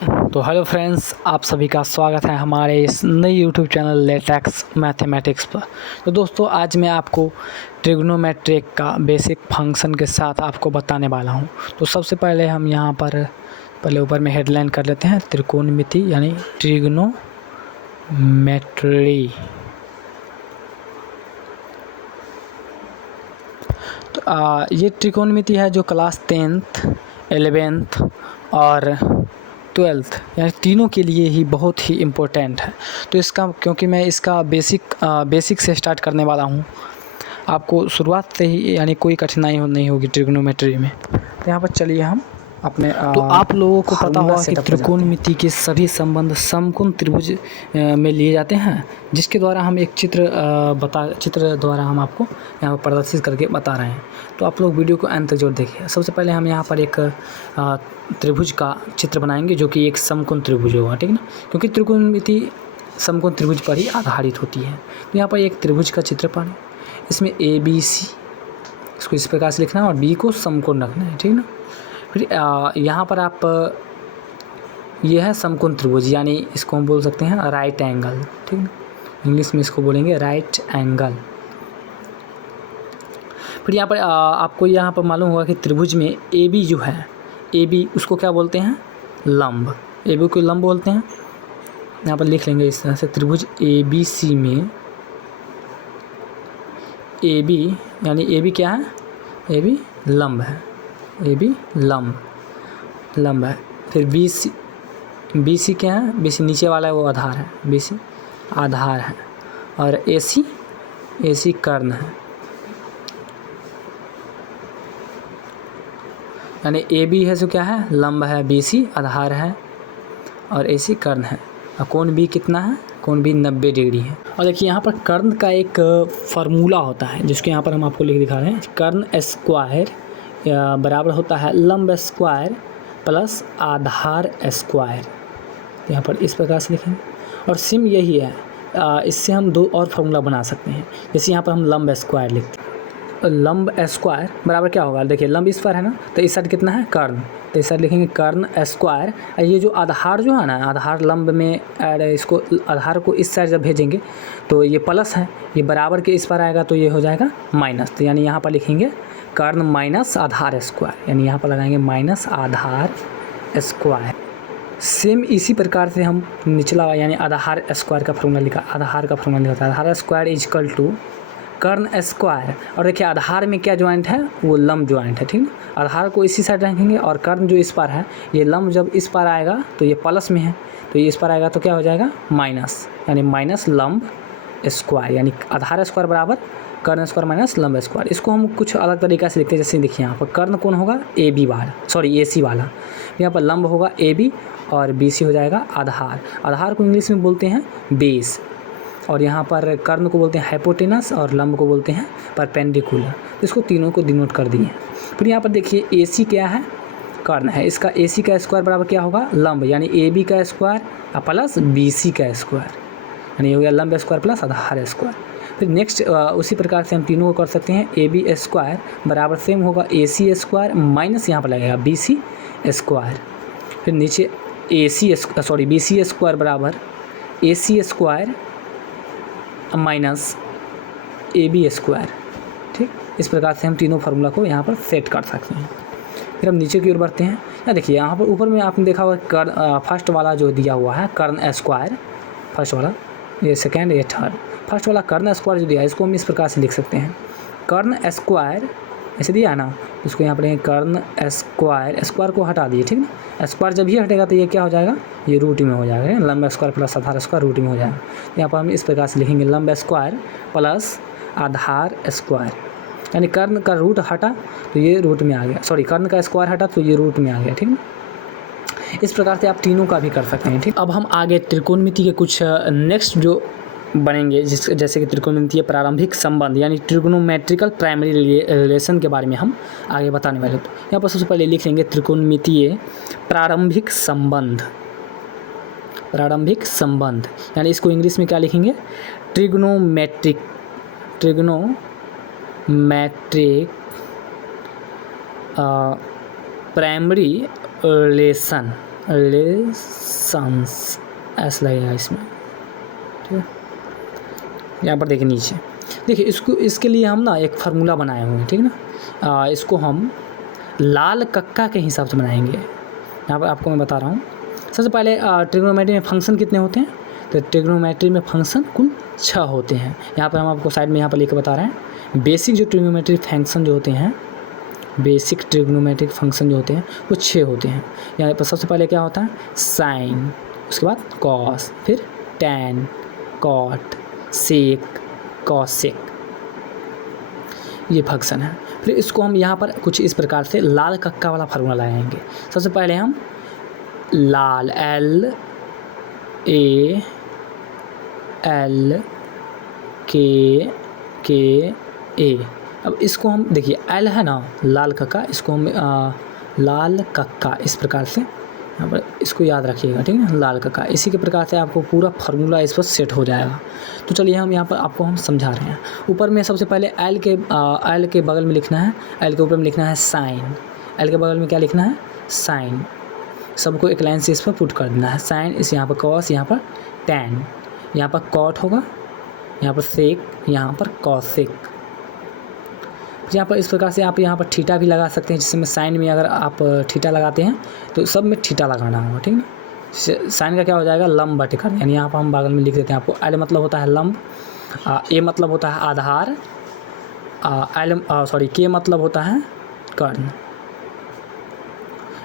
तो hello friends, आप सभी का स्वागत है हमारे इस नए यूट्यूब चैनल लेटेक्स मैथमेटिक्स पर। तो दोस्तों, आज मैं आपको ट्रिग्नोमेट्रिक का बेसिक फंक्शन के साथ आपको बताने वाला हूं। तो सबसे पहले हम यहां पर पहले ऊपर में हेडलाइन कर लेते हैं, त्रिकोणमिति यानी ट्रिग्नोमेट्री। तो ये त्रिकोणमिति है जो क्लास 10th 11th और 12th यानी तीनों के लिए ही बहुत ही इम्पोर्टेंट है। तो इसका क्योंकि मैं इसका बेसिक से स्टार्ट करने वाला हूँ, आपको शुरुआत से ही यानी कोई कठिनाई नहीं होगी ट्रिग्नोमेट्री में। तो यहाँ पर चलिए हम अपने तो आप लोगों को पता होगा कि त्रिकोणमिति के सभी संबंध समकोण त्रिभुज में लिए जाते हैं, जिसके द्वारा हम एक चित्र द्वारा हम आपको यहाँ पर प्रदर्शित करके बता रहे हैं। तो आप लोग वीडियो को अंत तक जरूर देखिए। सबसे पहले हम यहाँ पर एक त्रिभुज का चित्र बनाएंगे जो कि एक समकोण त्रिभुज होगा, ठीक ना, क्योंकि त्रिकोणमिति समकोण त्रिभुज पर ही आधारित होती है। तो यहाँ पर एक त्रिभुज का चित्र पढ़ें, इसमें ABC इसको इस प्रकार से लिखना है और B को समकोण रखना है, ठीक ना। फिर यहाँ पर आप ये है समकोण त्रिभुज, यानी इसको हम बोल सकते हैं राइट एंगल, ठीक ना, इंग्लिश में इसको बोलेंगे राइट एंगल। फिर यहाँ पर आपको यहाँ पर मालूम होगा कि त्रिभुज में AB जो है, AB उसको क्या बोलते हैं, लंब। AB को लंब बोलते हैं। यहाँ पर लिख लेंगे इस तरह से, त्रिभुज ABC में AB यानी AB क्या है, AB लंब है, AB लंब है। फिर BC क्या है, BC नीचे वाला है वो आधार है, BC आधार है। और AC कर्ण है, यानी AB है जो क्या है, लंब है, BC आधार है और AC कर्ण है। और कोण B कितना है, कोण B 90 डिग्री है। और देखिए यहाँ पर कर्ण का एक फार्मूला होता है जिसको यहाँ पर हम आपको लिख दिखा रहे हैं। कर्ण स्क्वायर बराबर होता है लंब स्क्वायर प्लस आधार स्क्वायर। यहाँ पर इस प्रकार से लिखेंगे और सिम यही है। इससे हम दो और फार्मूला बना सकते हैं। जैसे यहाँ पर हम लंब स्क्वायर लिखते हैं, लंब स्क्वायर बराबर क्या होगा, देखिए लंब इस पर है ना, तो इस साइड कितना है, कर्ण, तो इस साइड लिखेंगे कर्ण स्क्वायर। ये जो आधार जो है ना, आधार लंब में इसको आधार को इस साइड जब भेजेंगे तो ये प्लस है, ये बराबर के इस पर आएगा तो ये हो जाएगा माइनस। तो यानी यहाँ पर लिखेंगे कर्ण माइनस आधार स्क्वायर, यानी यहाँ पर लगाएंगे माइनस आधार स्क्वायर। सेम इसी प्रकार से हम निचला यानी आधार स्क्वायर का फॉर्मूला लिखा, आधार का फॉर्मूला लिखा था, आधार स्क्वायर इजकल टू कर्ण स्क्वायर। और देखिए आधार में क्या ज्वाइंट है, वो लंब ज्वाइंट है, ठीक ना। आधार को इसी साइड रखेंगे और कर्ण जो इस पर है, ये लंब जब इस पर आएगा तो ये प्लस में है, तो ये इस पर आएगा तो क्या हो जाएगा, माइनस, यानी माइनस लंब स्क्वायर, यानी आधार स्क्वायर बराबर कर्ण स्क्वायर माइनस लंब स्क्वायर। इसको हम कुछ अलग तरीक़ा से लिखते हैं। जैसे देखिए यहाँ पर कर्ण कौन होगा, AC वाला, यहाँ पर लंब होगा AB और BC हो जाएगा आधार। आधार को इंग्लिश में बोलते हैं बेस, और यहाँ पर कर्ण को बोलते हैं हाइपोटेनस और लंब को बोलते हैं परपेंडिकुलर। इसको तीनों को डिनोट कर दिए। फिर यहाँ पर देखिए AC क्या है, कर्ण है, इसका AC का स्क्वायर बराबर क्या होगा, लंब, यानी AB का स्क्वायर प्लस BC का स्क्वायर, यानी हो गया लंब स्क्वायर प्लस आधार स्क्वायर। फिर नेक्स्ट उसी प्रकार से हम तीनों को कर सकते हैं। AB स्क्वायर बराबर सेम होगा AC स्क्वायर माइनस यहाँ पर लगेगा BC स्क्वायर। फिर नीचे BC स्क्वायर बराबर AC square minus AB square, ठीक। इस प्रकार से हम तीनों फार्मूला को यहाँ पर सेट कर सकते हैं। फिर हम नीचे की ओर बढ़ते हैं। या देखिए यहाँ पर ऊपर में आपने देखा हुआ फर्स्ट वाला जो दिया हुआ है कर्ण स्क्वायर, फर्स्ट वाला, ये सेकेंड, ये थर्ड। फर्स्ट वाला कर्ण स्क्वायर जो दिया है इसको हम इस प्रकार से लिख सकते हैं, कर्ण स्क्वायर ऐसे दिया है ना, इसको यहाँ पर कर्ण स्क्वायर, स्क्वायर को हटा दिए, ठीक ना। स्क्वायर जब ये हटेगा तो ये क्या हो जाएगा, ये रूट में हो जाएगा, लंब स्क्वायर प्लस आधार स्क्वायर रूट में हो जाएगा। यहाँ पर हम इस प्रकार से लिखेंगे लंब स्क्वायर प्लस आधार स्क्वायर, यानी कर्ण का रूट हटा तो ये रूट में आ गया, कर्ण का स्क्वायर हटा तो ये रूट में आ गया, ठीक ना। इस प्रकार से आप तीनों का भी कर सकते हैं, ठीक। अब हम आगे त्रिकोणमिति के कुछ नेक्स्ट जो बनेंगे, जैसे कि त्रिकोणमितीय प्रारंभिक संबंध यानी ट्रिग्नोमेट्रिकल प्राइमरी रिलेशन के बारे में हम आगे बताने वाले। तो यहाँ पर सबसे पहले लिख लेंगे त्रिकोणमितीय प्रारंभिक संबंध, यानी इसको इंग्लिश में क्या लिखेंगे, ट्रिग्नोमेट्रिक प्राइमरी रिलेशन, रिलेशंस ऐसा लगेगा इसमें, ठीक है। यहाँ पर देखिए नीचे, देखिए इसके लिए हम ना एक फार्मूला बनाए हुए हैं, ठीक है ना। इसको हम लाल कक्का के हिसाब से बनाएंगे। यहाँ पर आपको मैं बता रहा हूँ। सबसे पहले ट्रिग्नोमेट्री में फंक्शन कितने होते हैं, तो ट्रिग्नोमेट्री में फंक्शन कुल 6 होते हैं। यहाँ पर हम आपको साइड में यहाँ पर लिख के बता रहे हैं। बेसिक जो ट्रिग्नोमेट्रिक फंक्शन जो होते हैं, बेसिक ट्रिग्नोमेट्रिक फंक्शन जो होते हैं वो 6 होते हैं। यहाँ पर सबसे पहले क्या होता है, साइन, उसके बाद कॉस, फिर टैन, कॉट, सेक, कॉसेक, ये फंक्शन है। फिर इसको हम यहाँ पर कुछ इस प्रकार से लाल कक्का वाला फार्मूला लगाएंगे। सबसे पहले हम लाल, L A L K A, अब इसको हम देखिए L है ना लाल कक्का, इसको हम लाल कक्का इस प्रकार से यहाँ पर इसको याद रखिएगा, ठीक है, लाल कक्का। इसी के प्रकार से आपको पूरा फार्मूला इस पर सेट हो जाएगा। तो चलिए हम यहाँ पर आपको हम समझा रहे हैं। ऊपर में सबसे पहले L के बगल में लिखना है, L के ऊपर में लिखना है साइन, L के बगल में क्या लिखना है, साइन। सबको एक लाइन से इस पर पुट कर देना है। साइन, इस यहाँ पर कॉस, यहाँ पर टैन, यहाँ पर कॉट होगा, यहाँ पर सेक, यहाँ पर कॉसेक। यहाँ पर इस प्रकार से आप यहाँ पर थीटा भी लगा सकते हैं, जिसमें साइन में अगर आप थीटा लगाते हैं तो सब में थीटा लगाना होगा, ठीक है। साइन का क्या हो जाएगा, लंब बटे कर्ण, यानी यहाँ पर हम बगल में लिख देते हैं आपको। एल मतलब होता है लंब, ए मतलब होता है आधार, के मतलब होता है कर्ण।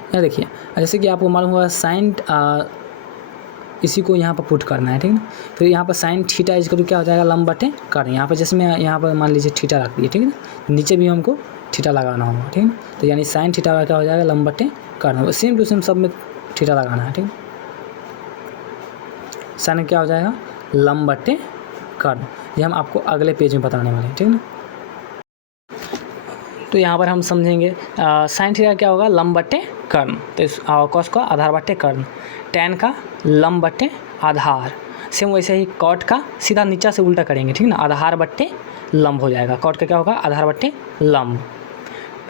यहाँ देखिए, जैसे कि आपको मालूम होगा साइन, इसी को यहाँ पर पुट करना है, ठीक है। फिर यहाँ पर साइन थीटा इसका क्या हो जाएगा, लंब बटे कर्ण। यहाँ पर जैसे मैं यहाँ पर मान लीजिए थीटा रख दिए, ठीक है ना, नीचे भी हमको थीटा लगाना होगा, ठीक है। तो यानी साइन थीटा का क्या हो जाएगा, लंब बटे कर्ण। सेम टू सेम सब में थीटा लगाना है, ठीक है। साइन क्या हो जाएगा, लंब बटे कर्ण। ये हम आपको अगले पेज में बताने वाले हैं, ठीक है ना। तो यहाँ पर हम समझेंगे साइन थीटा क्या होगा, लंब बटे कर्ण। तो इस कॉस का आधार बटे कर्ण, टैन का लंब बटे आधार। सेम वैसे ही कॉट का सीधा नीचा से उल्टा करेंगे, ठीक ना, आधार बट्टे लंब हो जाएगा। कॉट का क्या होगा, आधार बट्टे लंब,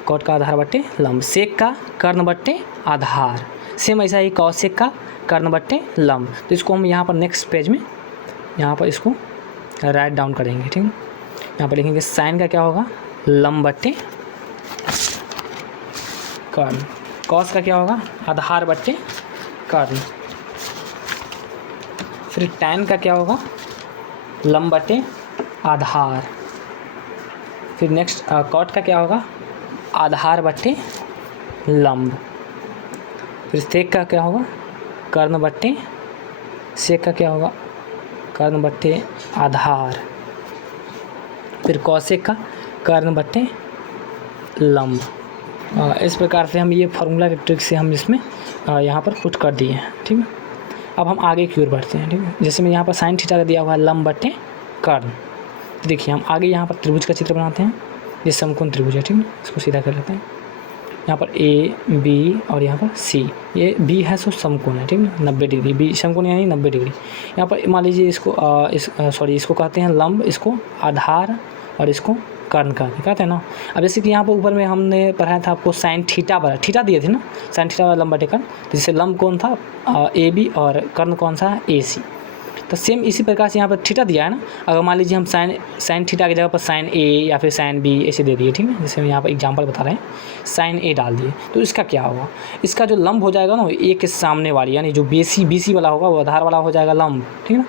कॉट का आधार बट्टे लंब। सेक का कर्ण बट्टे आधार, सेम ऐसा ही कॉसेक का कर्ण बट्टे लंब। तो इसको हम यहाँ पर नेक्स्ट पेज में यहाँ पर इसको राइट डाउन करेंगे, ठीक है। यहाँ पर लिखेंगे साइन का क्या होगा, लंब बट्टे कर्ण। कॉस का क्या होगा, आधार बट्टे कर्ण। फिर टैन का क्या होगा, लंब बटे आधार। फिर नेक्स्ट कॉट का क्या होगा, आधार बटे लंब। फिर सेक का क्या होगा, कर्ण बट्टे, सेक का क्या होगा, कर्ण बट्टे आधार। फिर कॉसेक का कर्ण बट्टे लंब। इस प्रकार से हम ये फार्मूला के ट्रिक से हम इसमें यहाँ पर पुट कर दिए हैं, ठीक है। अब हम आगे की ओर बढ़ते हैं, ठीक है। जैसे मैं यहाँ पर साइन थीटा का दिया हुआ है लंब बटे कर्ण। तो देखिए हम आगे यहाँ पर त्रिभुज का चित्र बनाते हैं। ये समकोण त्रिभुज है, ठीक है। इसको सीधा कर लेते हैं। यहाँ पर ए बी और यहाँ पर सी, ये बी है सो समकोण है, ठीक है, 90 डिग्री। बी समकोण यानी 90 डिग्री। यहाँ पर मान लीजिए इसको इसको कहते हैं लंब, इसको आधार और इसको कर्ण का कहते हैं ना। अब जैसे कि यहाँ पर ऊपर में हमने पढ़ाया था आपको साइन थीटा पर थीटा दिए थे ना, साइन थीटा वाला लंब बटे कर्ण। तो जैसे लंब कौन था, ए बी, और कर्ण कौन सा है, ए सी। तो सेम इसी प्रकार से यहाँ पर थीटा दिया है ना। अगर मान लीजिए हम साइन थीटा की जगह पर साइन ए या फिर साइन बी ऐसे दे दिए, ठीक है। जैसे हम यहाँ पर एग्जांपल बता रहे हैं, साइन ए डाल दिए, तो इसका क्या होगा, इसका जो लंब हो जाएगा ना, ए के सामने वाली, यानी जो बी सी वाला होगा वो आधार वाला हो जाएगा लंब, ठीक है ना।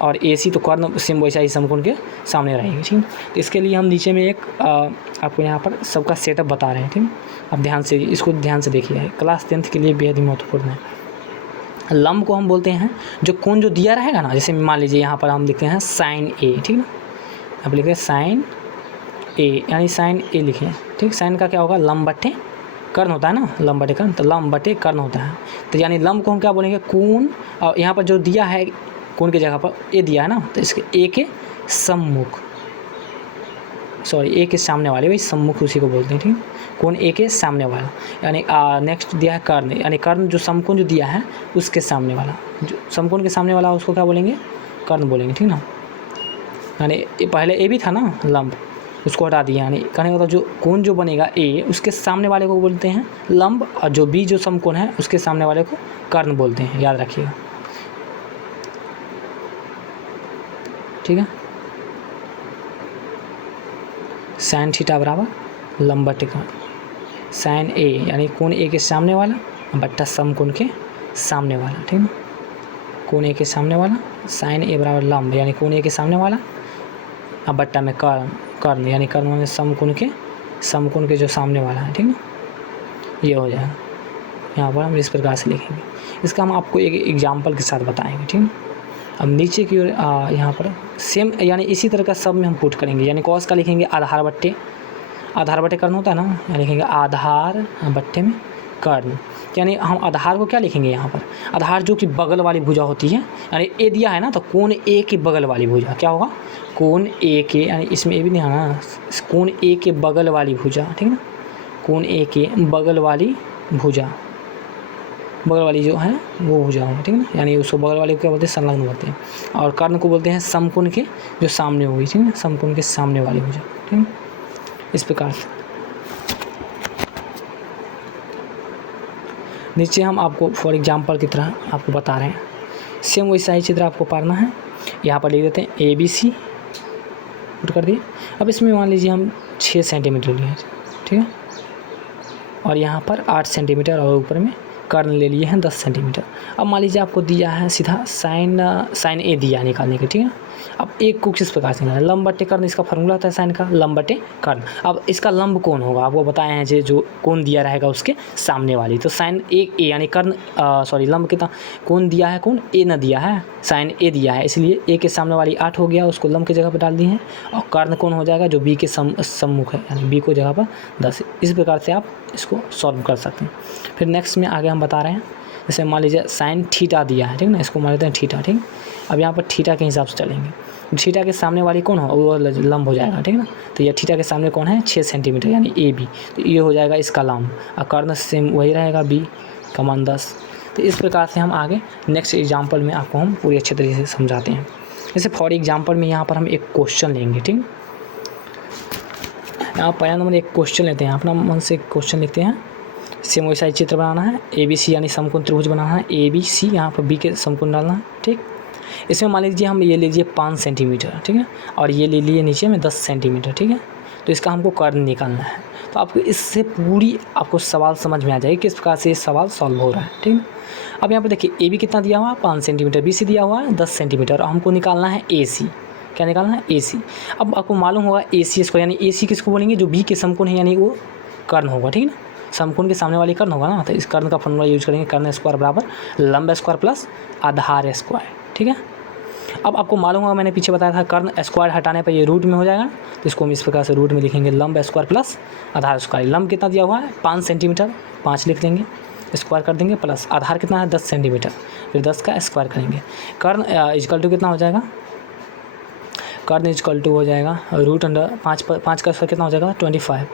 और ए सी तो कर्ण सेम वैसा ही समकोण के सामने रहेंगे, ठीक है। तो इसके लिए हम नीचे में एक आपको यहाँ पर सबका सेटअप बता रहे हैं, ठीक है। अब ध्यान से इसको ध्यान से देखिए, क्लास 10th के लिए बेहद ही महत्वपूर्ण है। लंब को हम बोलते हैं जो कोण जो दिया रहेगा ना, जैसे मान लीजिए यहाँ पर हम लिखते हैं साइन ए, ठीक है ना। अब लिखते हैं साइन ए, यानी साइन ए लिखे, ठीक। साइन का क्या होगा, लंब बटे कर्ण होता है ना, लंब बटे कर्ण, तो लंब बटे कर्ण होता है। तो यानी लंब को हम क्या बोलेंगे, कोण। और यहाँ पर जो दिया है कोण की जगह पर ए दिया है ना, तो इसके ए के सम्मुख, ए के सामने वाले, वही सम्मुख उसी को बोलते हैं, ठीक है। कोण ए के सामने वाला, यानी नेक्स्ट दिया है कर्ण, यानी कर्ण जो समकोण जो दिया है उसके सामने वाला, जो समकोण के सामने वाला उसको क्या बोलेंगे, कर्ण बोलेंगे, ठीक ना। यानी पहले ए भी था ना लंब, उसको हटा दिया, यानी कहने का मतलब जो कोण जो बनेगा ए, उसके सामने वाले को बोलते हैं लंब, और जो बी जो समकोण है उसके सामने वाले को कर्ण बोलते हैं, याद रखिएगा। ठीक है, साइन थीटा बराबर लंब बटे कर्ण, साइन ए यानी कोण ए के सामने वाला बट्टा समकोण के सामने वाला। ठीक है, कोण ए के सामने वाला, साइन ए बराबर लंब यानी कोण ए के सामने वाला, अब बट्टा में कर्ण यानी कर्ण में समकोण के जो सामने वाला है। ठीक है, ये हो जाएगा। यहाँ पर हम इस प्रकार से लिखेंगे, इसका हम आपको एक एग्जाम्पल के साथ बताएंगे। ठीक है, अब नीचे की ओर यहाँ पर सेम यानी इसी तरह का सब में हम पुट करेंगे, यानी कॉस का लिखेंगे आधार बट्टे कर्ण होता है ना, यहाँ लिखेंगे आधार बट्टे में कर्ण, यानी हम आधार को क्या लिखेंगे यहाँ पर, आधार जो कि बगल वाली भुजा होती है, यानी ए दिया है ना तो कोण ए के बगल वाली भुजा क्या होगा, कोण ए के, यानी इसमें ए भी नहीं आना, कोण ए के बगल वाली भुजा। ठीक है ना, कोण ए के बगल वाली भुजा, बगल वाली जो है वो भुजा होगी। ठीक है ना, यानी उसको बगल वाले को क्या बोलते हैं, संलग्न बोलते हैं, और कर्ण को बोलते हैं समकोण के जो सामने होगी। ठीक है ना, समकोण के सामने वाली भुजा। ठीक है, इस प्रकार से नीचे हम आपको फॉर एग्जांपल की तरह आपको बता रहे हैं, सेम वैसा ही चित्र आपको पारना है। यहाँ पर लिख देते हैं ABC पुट कर दिए। अब इसमें मान लीजिए हम 6 सेंटीमीटर लिए, ठीक है, और यहाँ पर 8 सेंटीमीटर और ऊपर में कर्ण ले लिए हैं 10 सेंटीमीटर। अब मान लीजिए आपको दिया है सीधा साइन ए दिया निकालने के। ठीक है, अब एक को किस प्रकार से निकालना, लंब बट्टे कर्ण, इसका फार्मूला होता है साइन का, लंब बट्टे कर्ण। अब इसका लंब कौन होगा आपको बताए हैं, जो कोण दिया रहेगा उसके सामने वाली, तो साइन ए यानी कर्ण लंब कितना, कोण दिया है, कोण ए न दिया है, साइन ए दिया है, इसलिए ए के सामने वाली 8 हो गया, उसको लंब की जगह पर डाल दी है, और कर्ण कौन हो जाएगा जो बी के सम्मुख है, यानी बी को जगह पर 10। इस प्रकार से आप इसको सॉल्व कर सकते हैं। फिर नेक्स्ट में आगे हम बता रहे हैं, जैसे मान लीजिए साइन थीटा दिया है, ठीक ना, इसको मान लेते हैं थीटा। ठीक, अब यहाँ पर थीटा के हिसाब से चलेंगे, थीटा के सामने वाली कौन हो, वो लंब हो जाएगा। ठीक ना, तो ये थीटा के सामने कौन है, 6 सेंटीमीटर यानी ए बी, तो ये हो जाएगा इसका लंब, और कर्ण सेम वही रहेगा बी का मान 10। तो इस प्रकार से हम आगे नेक्स्ट एग्जाम्पल में आपको हम पूरी अच्छे तरीके से समझाते हैं। जैसे फॉर एग्जाम्पल में यहाँ पर हम एक क्वेश्चन लेंगे। ठीक, यहाँ पहला नंबर एक क्वेश्चन लेते हैं, अपना मन से क्वेश्चन लिखते हैं। सेम वैसा ही चित्र बनाना है, ABC यानी समकोण त्रिभुज बनाना है, ABC यहाँ पर B के समकोण डालना है। ठीक, इसमें मान लीजिए हम ये लीजिए 5 सेंटीमीटर, ठीक है, और ये ले लिए नीचे में 10 सेंटीमीटर। ठीक है, तो इसका हमको कर्ण निकालना है। तो आपको इससे पूरी आपको सवाल समझ में आ जाएगी किस प्रकार से ये सवाल सॉल्व हो रहा है। ठीक है, अब यहाँ पर देखिए AB कितना दिया हुआ है, 5 सेंटीमीटर, BC दिया हुआ है 10 सेंटीमीटर, और हमको निकालना है AC। क्या निकालना है, AC। अब आपको मालूम होगा AC इसको, यानी AC किसको बोलेंगे, जो B के समकोण है, यानी वो कर्ण होगा। ठीक है ना, समकोण के सामने वाली कर्ण होगा ना, तो इस कर्ण का फॉर्मूला यूज करेंगे, कर्ण स्क्वायर बराबर लंब स्क्वायर प्लस आधार स्क्वायर। ठीक है, अब आपको मालूम होगा, मैंने पीछे बताया था कर्ण स्क्वायर हटाने पर ये रूट में हो जाएगा, तो इसको हम इस प्रकार से रूट में लिखेंगे, लंब स्क्वायर प्लस आधार स्क्वायर। लंब कितना दिया हुआ है 5 सेंटीमीटर, 5 लिख देंगे, स्क्वायर कर देंगे, प्लस आधार कितना है 10 सेंटीमीटर, फिर 10 का स्क्वायर करेंगे। कर्ण इक्वल टू कितना हो जाएगा, कर्ण इक्वल टू हो जाएगा रूट अंडर 5 का स्क्वायर कितना हो जाएगा 25,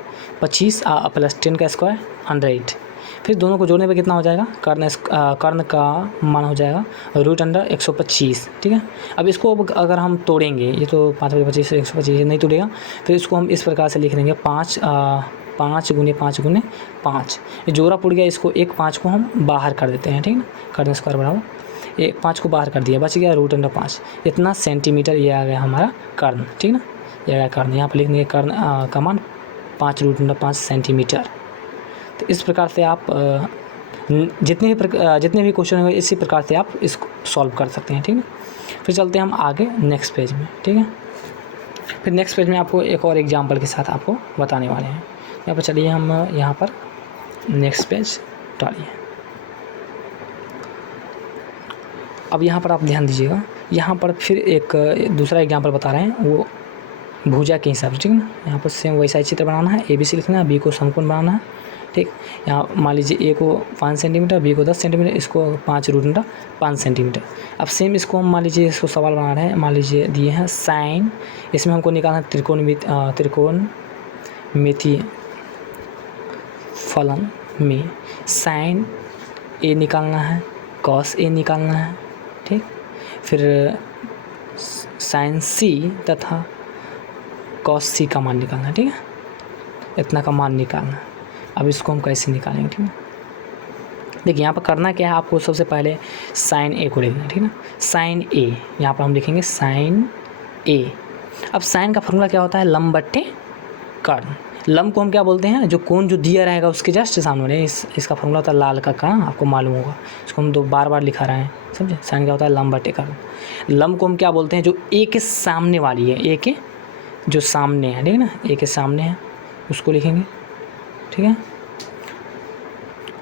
25 प्लस 10 का स्क्वायर 100। फिर दोनों को जोड़ने पे कितना हो जाएगा, कर्ण का मान हो जाएगा रूट अंडर 125। ठीक है, अब इसको अगर हम तोड़ेंगे, ये तो 5 × 25 125 नहीं तोड़ेगा, फिर इसको हम इस प्रकार से लिख देंगे 5 × 5 ये जोड़ा पुड़ गया, इसको एक 5 को हम बाहर कर देते हैं। ठीक है ना, कर्ण स्क्वायर बराबर एक 5 को बाहर कर दिया, बच गया रूट अंडर 5, इतना सेंटीमीटर ये आ गया हमारा कर्ण। ठीक ना, ये आ गया कर्ण, यहाँ पर लिख देंगे कर्ण का मान 5 रूट अंडर 5 सेंटीमीटर। तो इस प्रकार से आप जितने भी क्वेश्चन होंगे इसी प्रकार से आप इसको सॉल्व कर सकते हैं। ठीक है, फिर चलते हैं हम आगे नेक्स्ट पेज में। ठीक है, फिर नेक्स्ट पेज में आपको एक और एग्जांपल के साथ आपको बताने वाले हैं। यहाँ पर चलिए हम यहाँ पर नेक्स्ट पेज डालिए। अब यहाँ पर आप ध्यान दीजिएगा, यहाँ पर फिर एक दूसरा एग्जांपल बता रहे हैं, वो भुजा के हिसाब से। ठीक है ना, यहाँ पर सेम वैसा ही चित्र बनाना है, ABC लिखना है, B को समकोण बनाना है। ठीक, यहाँ मान लीजिए A को 5 सेंटीमीटर, B को 10 सेंटीमीटर, इसको 5 रूट अंडर 5 सेंटीमीटर। अब सेम इसको हम मान लीजिए इसको सवाल बना रहे हैं, मान लीजिए दिए हैं साइन, इसमें हमको निकालना है त्रिकोणमिति फलन में साइन A निकालना है, कॉस A निकालना है। ठीक, फिर साइन C तथा कॉस सी का मान निकालना है, ठीक है, इतना का मान निकालना है। अब इसको हम कैसे निकालेंगे, ठीक है। देखिए यहाँ पर करना क्या है, आपको सबसे पहले साइन ए को लिखना है, ठीक है ना। साइन ए यहाँ पर हम लिखेंगे साइन ए। अब साइन का फॉर्मूला क्या होता है, लंब बट्टे कर्ण। लंब को हम क्या बोलते हैं, जो कोण जो दिया रहेगा उसके जस्ट सामने वाले, इसका फॉर्मूला होता है लाल का कर्ण, आपको मालूम होगा, इसको हम 2 बार लिखा रहे हैं, समझे। साइन क्या होता है, लंब बट्टे कर्ण। लंब को हम क्या बोलते हैं, जो ए के सामने वाली है, ए के जो सामने है, ठीक है ना, ए के सामने है उसको लिखेंगे, ठीक है।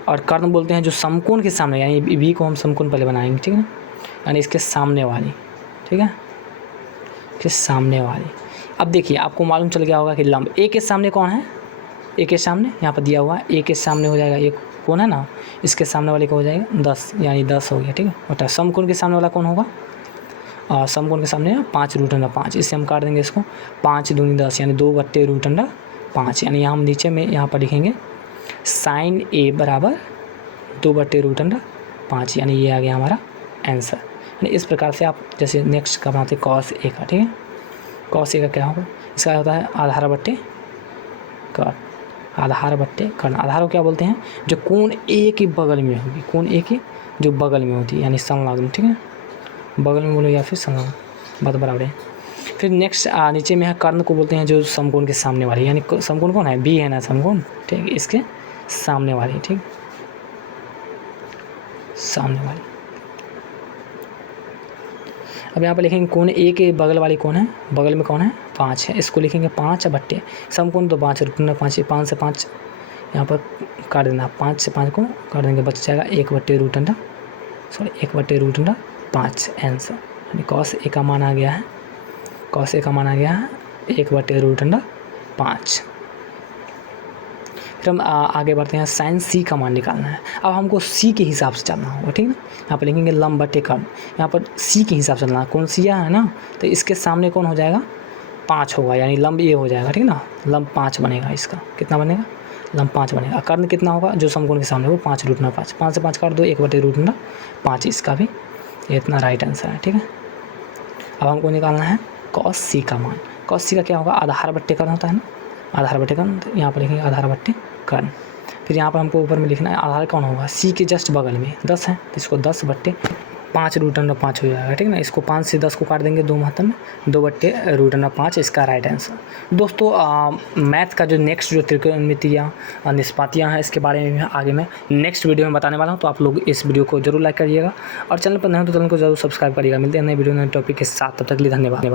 और कर्ण बोलते हैं जो समकोण के सामने, यानी बी को हम समकोण पहले बनाएंगे, ठीक है ना, यानी इसके सामने वाली, ठीक है, इसके सामने वाली। अब देखिए आपको मालूम चल गया होगा कि लंब ए के सामने कौन है, ए के सामने यहाँ पर दिया हुआ है, ए के सामने हो जाएगा, एक कोण है ना, इसके सामने वाले का हो जाएगा 10, यानी 10 हो गया, ठीक है। और समकोण के सामने वाला कौन होगा, समकोण के सामने 5√5, इससे हम काट देंगे इसको, 5 दूनी 10, यानी 2/√5, यानी हम नीचे में यहाँ पर लिखेंगे साइन ए बराबर 2/√5, यानी ये आ गया हमारा आंसर। यानी इस प्रकार से आप जैसे नेक्स्ट का बनाते कॉस ए का, ठीक है। कॉस ए का क्या होगा, इसका होता है आधार बट्टे कर्ण। आधार बट्टे कर्ण, आधार को क्या बोलते हैं, जो कोण ए के बगल में होगी, कोण ए के जो बगल में होती है, यानी संलग्न, ठीक है, बगल में बोलो या फिर संलग्न, बात बराबर है। फिर नेक्स्ट नीचे में है कर्ण को बोलते हैं जो समकोण के सामने वाली, यानी समकोण कौन है, बी है ना समकोण, ठीक है, इसके सामने वाली, ठीक, सामने वाली। अब यहाँ पर लिखेंगे कोण ए के बगल वाली कौन है, बगल में कौन है, 5 है, इसको लिखेंगे 5 बट्टे समकोण तो 5√5, 5 से 5 यहाँ पर काट देना, 5 से 5 को काट देंगे, बच जाएगा 1/√5 आंसर। यानी कॉस ए का मान आ गया है, कॉस ए का मान आ गया है 1/√5। फिर हम आगे बढ़ते हैं, साइन सी का मान निकालना है। अब हमको सी के हिसाब से चलना होगा, ठीक है ना। यहाँ पर लिखेंगे लंब बट्टे कर्ण, यहाँ पर सी के हिसाब से चलना है, कौन सी है ना, तो इसके सामने कौन हो जाएगा, 5 होगा, यानी लंब ये हो जाएगा, ठीक है ना, लंब 5 बनेगा, इसका कितना बनेगा, लंब 5 बनेगा। कर्ण कितना होगा, जो समकोण के सामने वो 5√5, 5 से 5 काट दो, 1/√5, इसका भी इतना राइट आंसर है, ठीक है। अब हमको निकालना है कॉस सी का मान। कॉस सी का क्या होगा, आधार बट्टे कर्ण होता है ना, आधार बट्टे कर्ण, तो यहाँ पर लिखेंगे आधार बट्टे कर्ण। फिर यहाँ पर हमको ऊपर में लिखना है आधार कौन होगा, सी के जस्ट बगल में 10 है, तो इसको 10/5√5 हो जाएगा, ठीक है ना। इसको 5 से 10 को काट देंगे 2 महत्व में, 2/√5, इसका राइट आंसर। दोस्तों मैथ का जो नेक्स्ट जो त्रिकोणमितियाँ निष्पातियाँ हैं, इसके बारे में आगे मैं नेक्स्ट वीडियो में बताने वाला हूँ, तो आप लोग इस वीडियो को जरूर लाइक करिएगा और चैनल पर नहीं हो तो चैनल को जरूर सब्सक्राइब करिएगा। मिलते हैं नए वीडियो नए टॉपिक के साथ, तब तक के लिए धन्यवाद।